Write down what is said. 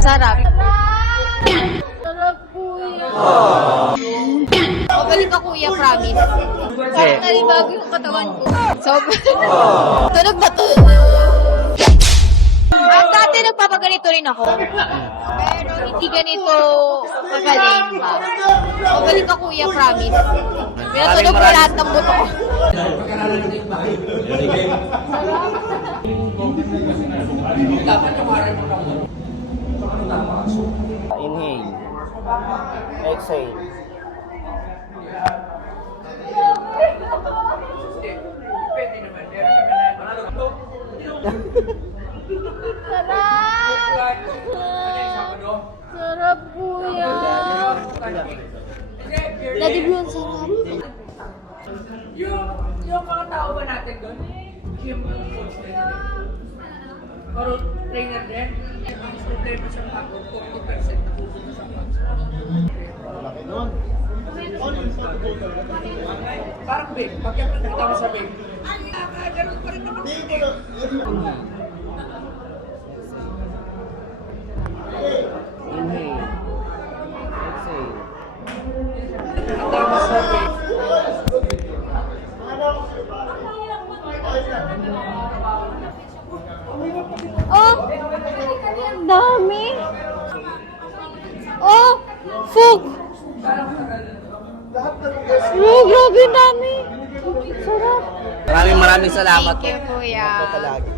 Sarap. Sarap, kuya. Magaling ka, kuya, promise. Parang nalibago yung katawan ko. Tunog na tunog. Dati nagpapaganito rin ako. Pero hindi ganito kagaling ba? Magaling ka, kuya, promise. Pero tunog ko lahat ng buto ko. Inhale. Exhale. Sarap! Sarap, kuya! Daddy Blue, sarap. Yung mga tao ba natin doon? Yung coach nila. Pero trainer din. Ang problema sa ako, 40% na pupunta sa box. Parang big. Pagkakita mo sa big. Ganun pa rin naman. Inhale. Exhale. Tama sa big. Oh! Ang dami! Oh! Fog! Oh, grabe ang dami! Sarap! Maraming salamat Thank you, kuya. po palagi.